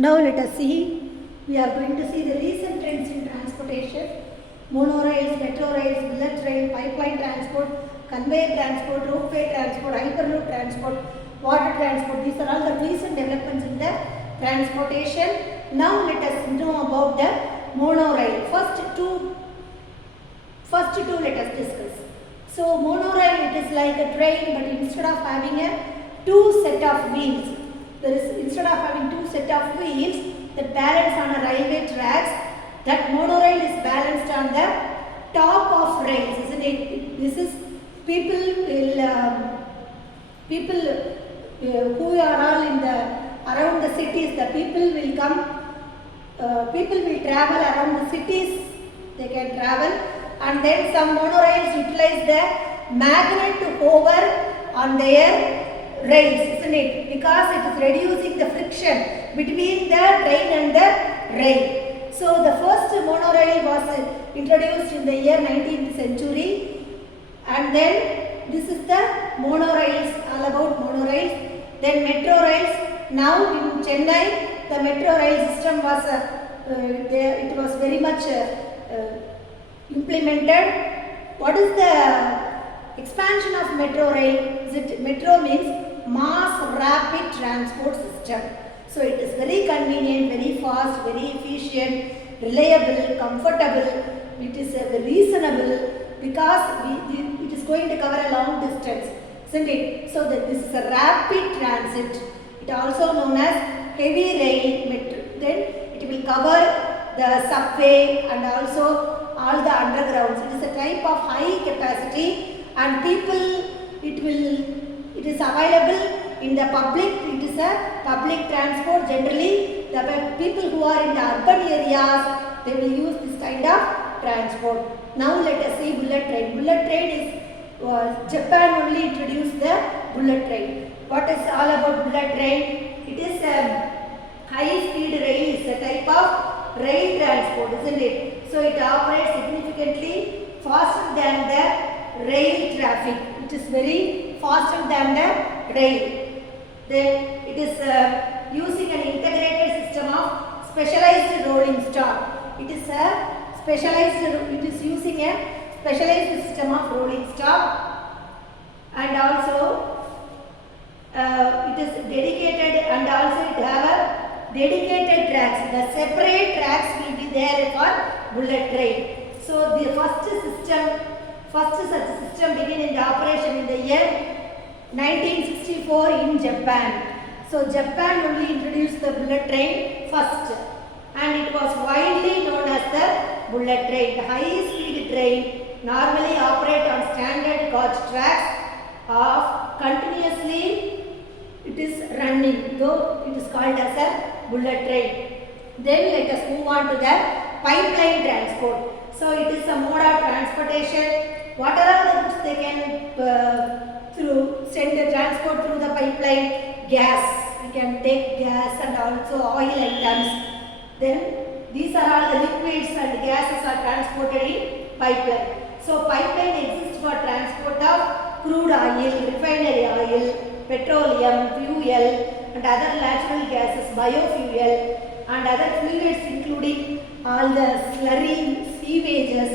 Now let us see, we are going to see the recent trends in transportation. Monorails, metro rails, bullet train, pipeline transport, conveyor transport, ropeway transport, hyperloop transport, water transport. These are all the recent developments in the transportation. Now let us know about the monorail. First two let us discuss. So monorail, it is like a train, but instead of having a two set of wheels, instead of having two set of wheels that balance on a railway tracks, that monorail is balanced on the top of rails, isn't it? This is people who are all in the around the cities. The people will come. People will travel around the cities. They can travel, and then some monorails utilize the magnet to hover on their rails, isn't it? Because it is reducing the friction between the train and the rail. So the first monorail was introduced in the year 19th century, and then this is the monorails, all about monorails. Then metro rails. Now in Chennai, the metro rail system was it was very much implemented. What is the expansion of metro rail? Metro means mass rapid transport system. So it is very convenient, very fast, very efficient, reliable, comfortable. It is reasonable because it is going to cover a long distance, isn't it? So this is a rapid transit. It also known as heavy rail metro. Then it will cover the subway and also all the undergrounds. It is a type of high capacity, and it is available in the public. It is a public transport. Generally, the people who are in the urban areas, they will use this kind of transport. Now let us see bullet train. Bullet train is Japan only introduced the bullet train. What is all about bullet train? It is a high speed rail. It's a type of rail transport, isn't it? So it operates significantly faster than the rail traffic. It is very faster than the rail. Then it is using an integrated system of specialized rolling stock. It is using a specialized system of rolling stock, and also it is dedicated, and also it have a dedicated tracks. The separate tracks will be there for bullet train. So the first such system began in the operation in the year 1964 in Japan. So Japan only introduced the bullet train first, and it was widely known as the bullet train. The high speed train normally operate on standard gauge tracks of continuously it is running, though it is called as a bullet train. Then let us move on to the pipeline transport. So it is a mode of transportation. Whatever the goods they can send the transport through the pipeline. Gas, we can take gas and also oil items. Then these are all the liquids and gases are transported in pipeline. So pipeline exists for transport of crude oil, refinery oil, petroleum, fuel and other natural gases, biofuel and other fluids including all the slurry, sewages,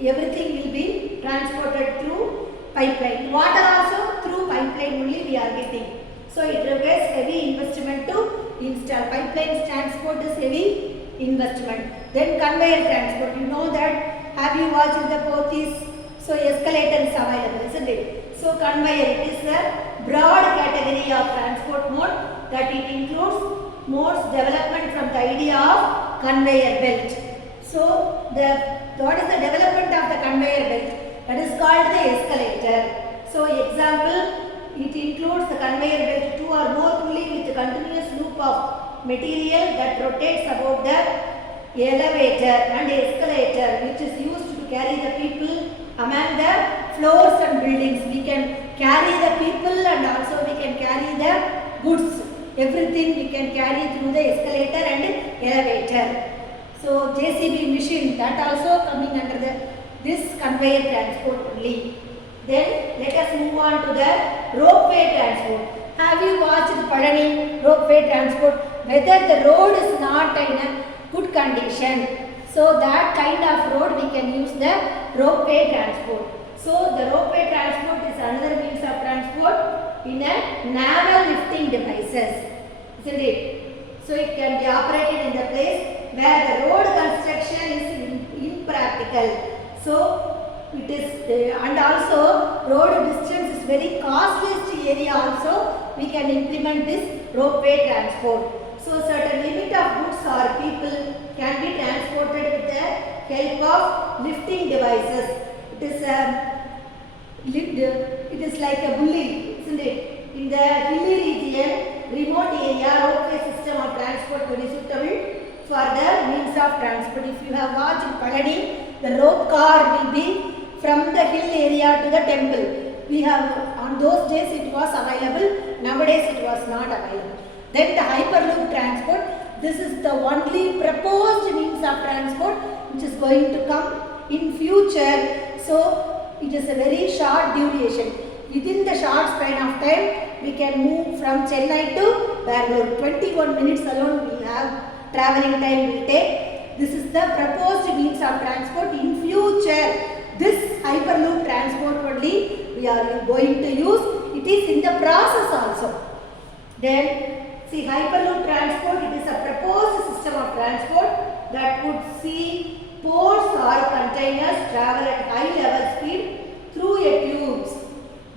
everything will be transported through pipeline. Water also through pipeline only we are getting. So it requires heavy investment to install. Pipeline transport is heavy investment. Then conveyor transport. You know that, have you watched the Pothis? So escalator is available, isn't it? So conveyor, it is a broad category of transport mode that it includes modes development from the idea of conveyor belt. So what is the development of the conveyor belt? That is called the escalator. So example, it includes the conveyor belt, two or more pulleys with a continuous loop of material that rotates about the elevator and escalator, which is used to carry the people among the floors and buildings. We can carry the people and also we can carry the goods. Everything we can carry through the escalator and elevator. So JCB machine, that also coming under this conveyor transport only. Then let us move on to the ropeway transport. Have you watched Padani ropeway transport? whether the road is not in a good condition, so that kind of road we can use the ropeway transport. So the ropeway transport is another means of transport in a naval lifting devices, isn't it? So it can be operated in the place where the road construction is impractical. So it is and also road distance is very costliest area also we can implement this ropeway transport. So certain limit of goods or people can be transported with the help of lifting devices. It is like a bully, isn't it? In the hilly region, remote area, ropeway system of transport will be suitable for the means of transport. If you have watched Palani, the rope car will be from the hill area to the temple. We have, on those days it was available, nowadays it was not available. Then the hyperloop transport, this is the only proposed means of transport which is going to come in future. So it is a very short duration. Within the short span of time, we can move from Chennai to Bangalore. 21 minutes alone we have traveling time will take. This is the proposed means of transport in future. This hyperloop transport only we are going to use. It is in the process also. Then see, hyperloop transport, it is a proposed system of transport that would see ports or containers travel at high level speed through a tubes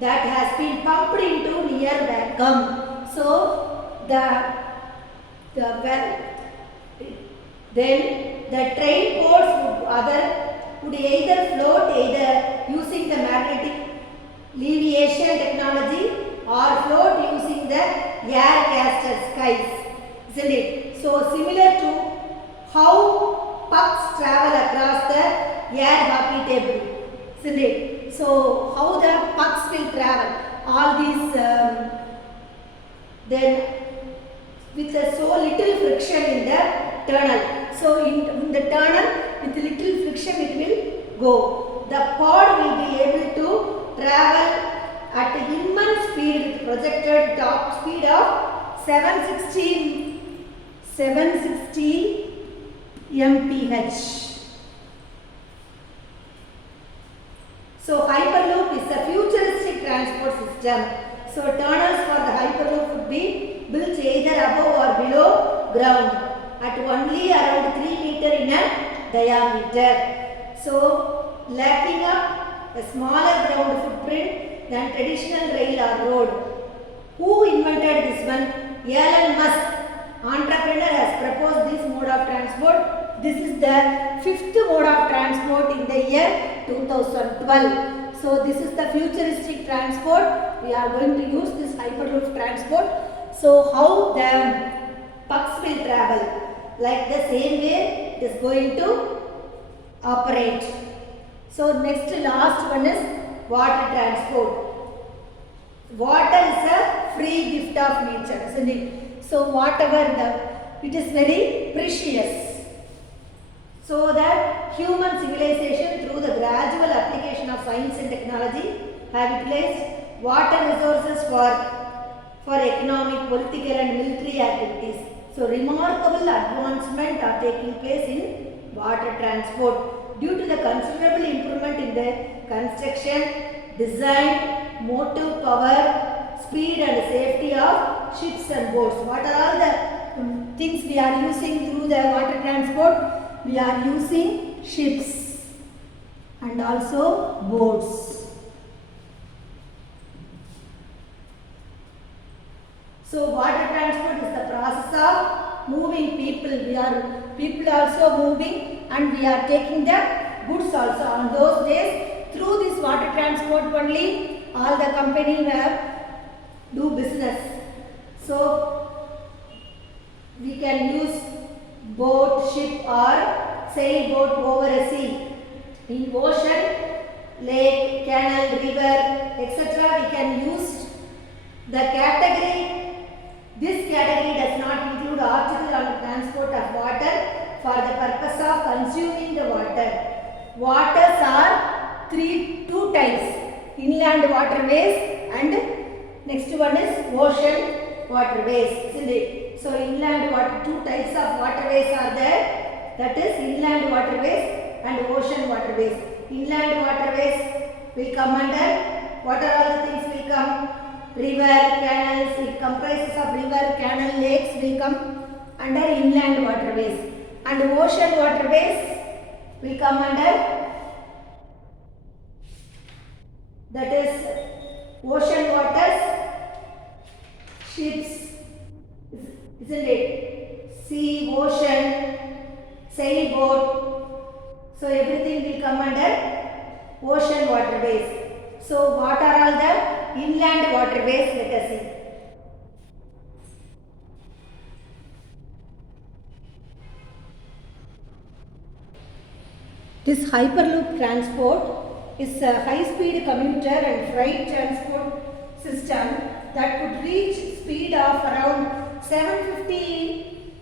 that has been pumped into near vacuum. So then the train ports would either float using the magnetic levitation technology or float using the air caster skies, isn't it? So similar to how pucks travel across the air hockey table, isn't it? So how the pucks will travel, all these then with so little friction in the tunnel. So in the tunnel with little friction it will go. The pod will be able to travel at immense speed with projected top speed of 760 mph. So hyperloop is a futuristic transport system. So tunnels for the hyperloop would be built either above or below ground at only around 3 meters in a diameter. So lacking up a smaller ground footprint than traditional rail or road. Who invented this one? Elon Musk, entrepreneur, has proposed this mode of transport. This is the 5th mode of transport in the year 2012. So this is the futuristic transport. We are going to use this hyperloop transport. So how the pucks will travel? Like the same way it is going to operate. So next last one is water transport. Water is a free gift of nature, isn't it? So whatever it is very precious. So that human civilization through the gradual application of science and technology have utilized water resources for economic, political and military activities. So remarkable advancement are taking place in water transport due to the considerable improvement in the construction, design, motive power, speed and safety of ships and boats. What are all the things we are using through the water transport? We are using ships and also boats. So water transport is the process of moving people. People also moving and we are taking the goods also. On those days, through this water transport only, all the company have do business. So we can use boat, ship or sailboat over a sea. In ocean, lake, canal, river, etc. we can use the category. This category does not include article on transport of water for the purpose of consuming the water. Waters are two types: inland waterways and next one is ocean waterways, isn't it? So inland water, two types of waterways are there. That is inland waterways and ocean waterways. Inland waterways will come under, what are all the things will come? River, canals, it comprises of river, canal, lakes will come under inland waterways. And ocean waterways will come under, that is ocean waters, ships, isn't it? Sea, ocean, sailboat. So everything will come under ocean waterways. So what are all the inland waterways? Let us see. This hyperloop transport is a high-speed commuter and freight transport system that could reach speed of around 750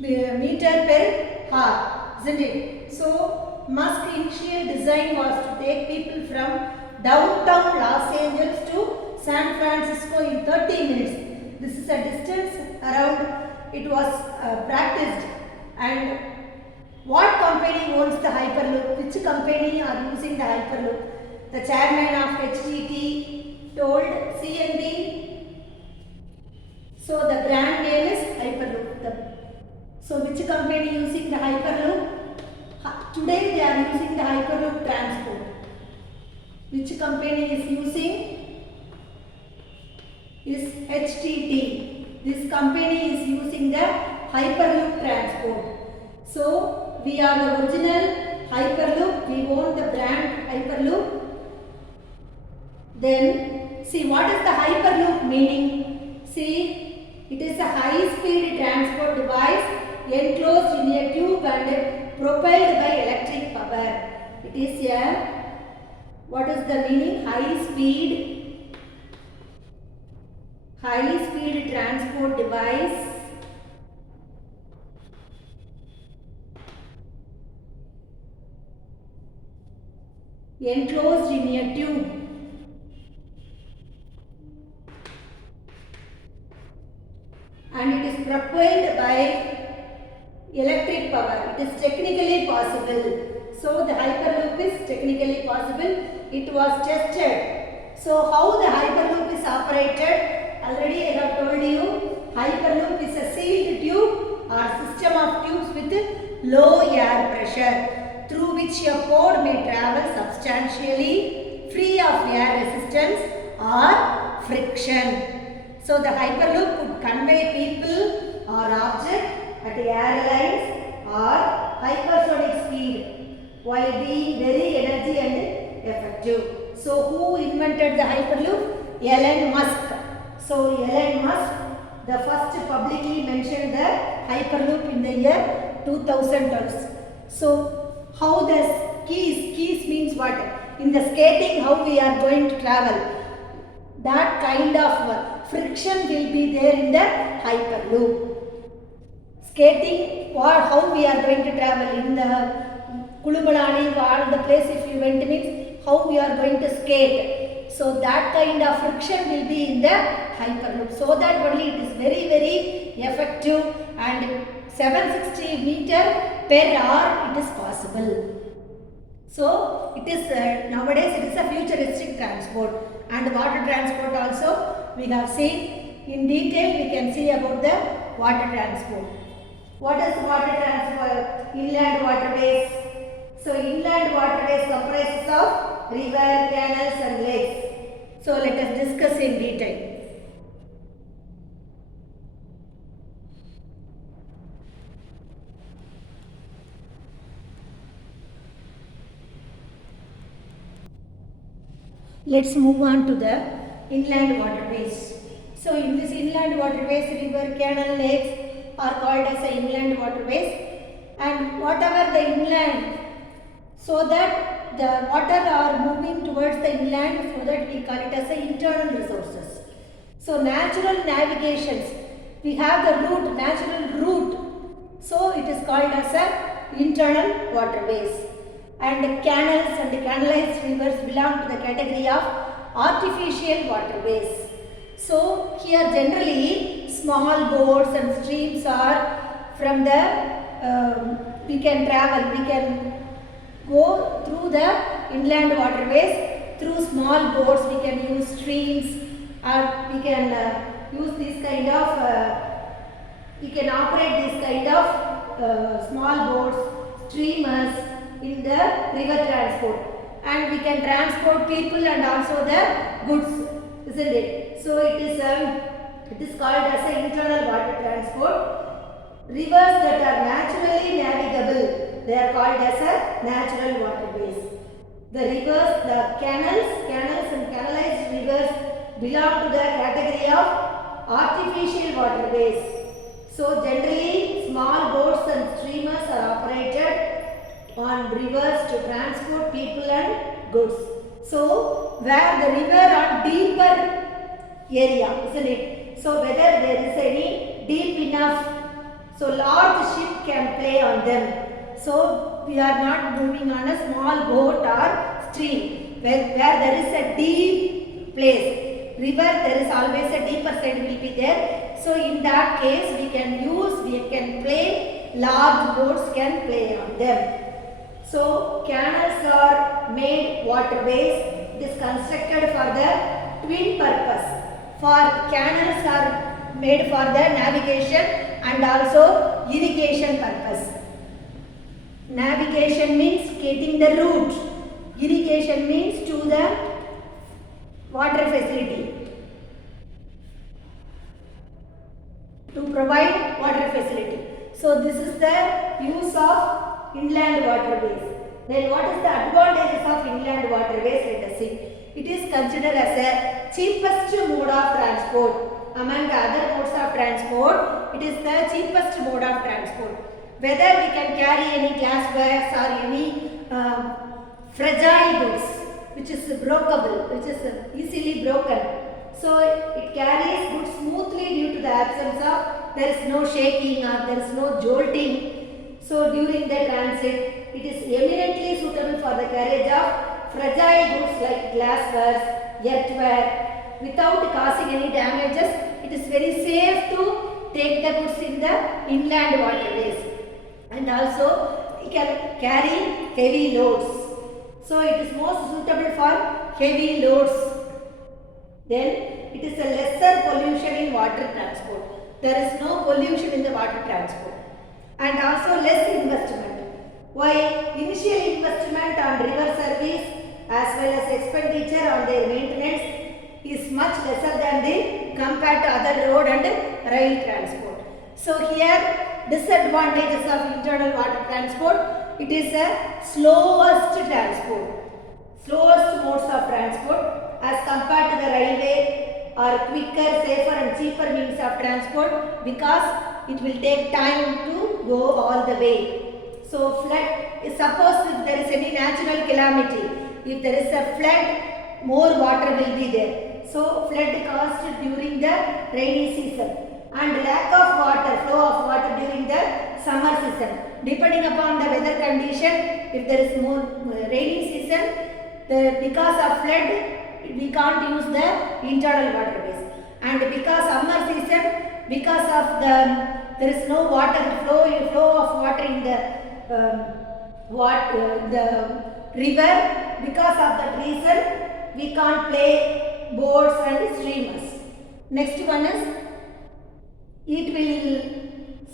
meter per hour, isn't it? So Musk's initial design was to take people from downtown Los Angeles to San Francisco in 30 minutes. This is a distance around, it was practiced. And what company owns the Hyperloop? Which company are using the Hyperloop? The chairman of HTT told CNB. So the brand name is Hyperloop. So which company using the Hyperloop? Today they are using the Hyperloop transport. Which company is using? Is HTT. This company is using the Hyperloop transport. So we are the original Hyperloop. We own the brand Hyperloop. Then see, what is the Hyperloop meaning? See, it is a high-speed transport device enclosed in a tube and propelled by electric power. It is a, what is the meaning? High-speed transport device enclosed in a tube and it is propelled by electric power. It is technically possible. So the Hyperloop is technically possible. It was tested. So how the Hyperloop is operated? Already I have told you, Hyperloop is a sealed tube or system of tubes with low air pressure through which a pod may travel substantially free of air resistance or friction. So the Hyperloop could convey people or objects at airlines or hypersonic speed while being very energy and effective. So who invented the Hyperloop? Elon Musk. So Elon Musk, the first publicly mentioned the Hyperloop in the year 2012. So how the skis means what? In the skating, how we are going to travel? That kind of friction will be there in the Hyperloop. Skating, or how we are going to travel in the Kulumalani, all the place if you went means how we are going to skate. So that kind of friction will be in the Hyperloop. So that only it is very, very effective and 760 meter per hour it is possible. So it is nowadays it is a futuristic transport, and water transport also we have seen in detail. We can see about the water transport. What is water transport? Inland waterways. So inland waterways comprises of river, canals and lakes. So let us discuss in detail. Let's move on to the inland waterways. So in this inland waterways, river, canal, lakes are called as the inland waterways, and whatever the inland, so that the water are moving towards the inland, so that we call it as the internal resources. So natural navigations, we have the route, natural route, so it is called as a internal waterways. And canals and canalized rivers belong to the category of artificial waterways. So here generally small boats and streams are from the we can travel, we can go through the inland waterways through small boats. We can use streams, or we can use this kind of we can operate this kind of small boats, streamers in the river transport, and we can transport people and also the goods, isn't it? So it is called as an internal water transport. Rivers that are naturally navigable, they are called as a natural waterways. The rivers, the canals and canalized rivers belong to the category of artificial waterways. So generally small boats and streamers are operated on rivers to transport people and goods. So where the river on deeper area, isn't it? So whether there is any deep enough, so large ship can play on them. So we are not moving on a small boat or stream. Where there is a deep place, river, there is always a deeper side will be there. So in that case we can play, large boats can play on them. So canals are made waterways. It is constructed for the twin purpose. For canals are made for the navigation and also irrigation purpose. Navigation means getting the route. Irrigation means to the water facility. To provide water facility. So this is the use of inland waterways. Then what is the advantages of inland waterways? Let us see. It is considered as a cheapest mode of transport. Among the other modes of transport, it is the cheapest mode of transport. Whether we can carry any glassware or any fragile goods which is breakable, which is easily broken. So it carries goods smoothly due to the absence of, there is no shaking or there is no jolting. So during the transit, it is eminently suitable for the carriage of fragile goods like glassware, earthware, without causing any damages. It is very safe to take the goods in the inland waterways, and also it can carry heavy loads. So it is most suitable for heavy loads. Then it is a lesser pollution in water transport. There is no pollution in the water transport, and also less investment. Why? Initial investment on river service as well as expenditure on their maintenance is much lesser than the compared to other road and rail transport. So here disadvantages of internal water transport. It is a slowest transport, slowest modes of transport as compared to the railway or quicker, safer and cheaper means of transport, because it will take time to go all the way. So flood, suppose if there is any natural calamity, if there is a flood, more water will be there. So flood caused during the rainy season, and lack of water, flow of water during the summer season. Depending upon the weather condition, if there is more rainy season, because of flood, we can't use the internal waterways. And because summer season, because of there is no water flow of water in the river, because of that reason, we can't play boats and streamers. Next one is, it will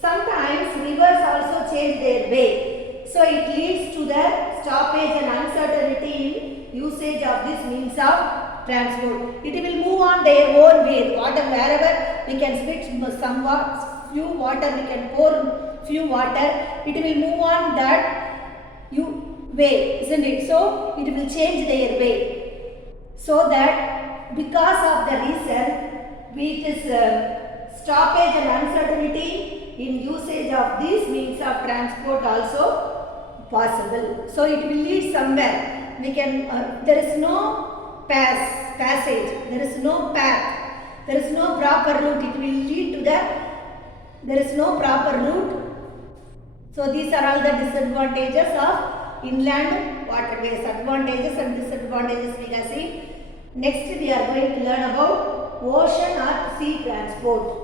sometimes rivers also change their way. So it leads to the stoppage and uncertainty in usage of this means of transport. It will move on their own way. Wherever we can switch few water, we can pour few water. It will move on that way, isn't it? So it will change their way. So that because of the reason, it is stoppage and uncertainty in usage of these means of transport also possible. So it will lead somewhere. We can there is no passage, there is no path, there is no proper route. It will lead to there is no proper route. So these are all the disadvantages of inland waterways. Advantages and disadvantages we can see. Next we are going to learn about ocean or sea transport.